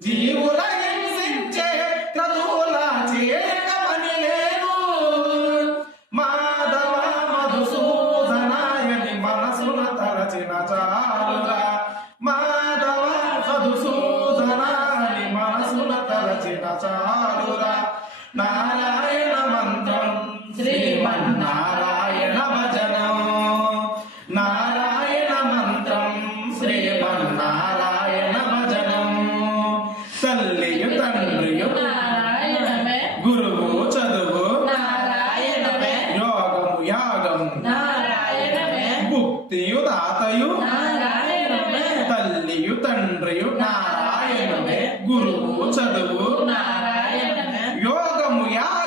జీవుల హింసించే క్రతువుల చేయకమని లేదు. మాధవ మధుసూదనాయని మనసున తలచిన చాలురా. మాధవ మధుసూదనాయని మనసున తలచిన చాలురా. నారాయణ మంత్రం శ్రీమన్నారాయణ భజనం. నారాయణ మంత్రం శ్రీమన్నారాయణ భజనం. తల్లియు తండ్రియు నారాయణమే, గురువు చదువు నారాయణమే, యోగము యాగము నారాయణమే, భుక్తియు దాతయు నారాయణమే, తల్లియు తండ్రియు నారాయణమే. గురువు చదువు నారాయణమే, యోగము యాగము